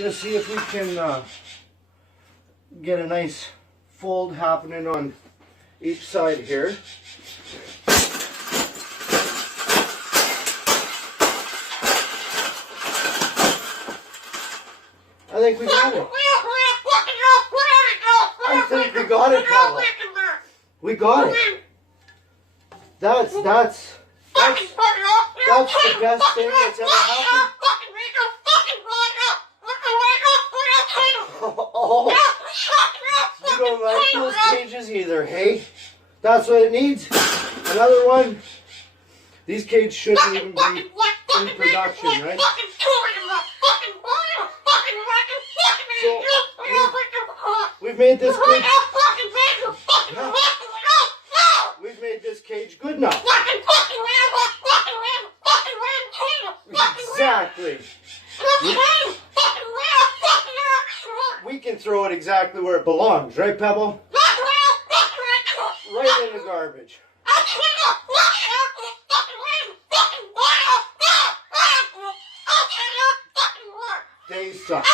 Just see if we can get a nice fold happening on each side here. I think we got it. I think we got it, Paula. We got it. That's the best thing that's ever happened. Oh, you don't like those cages either, hey? That's what it needs. Another one. These cages shouldn't even be in production, right? So, we've made this cage. Yeah. We've made this cage good enough. Exactly. We can throw it exactly where it belongs, right, Pebble? Right in the garbage. They suck.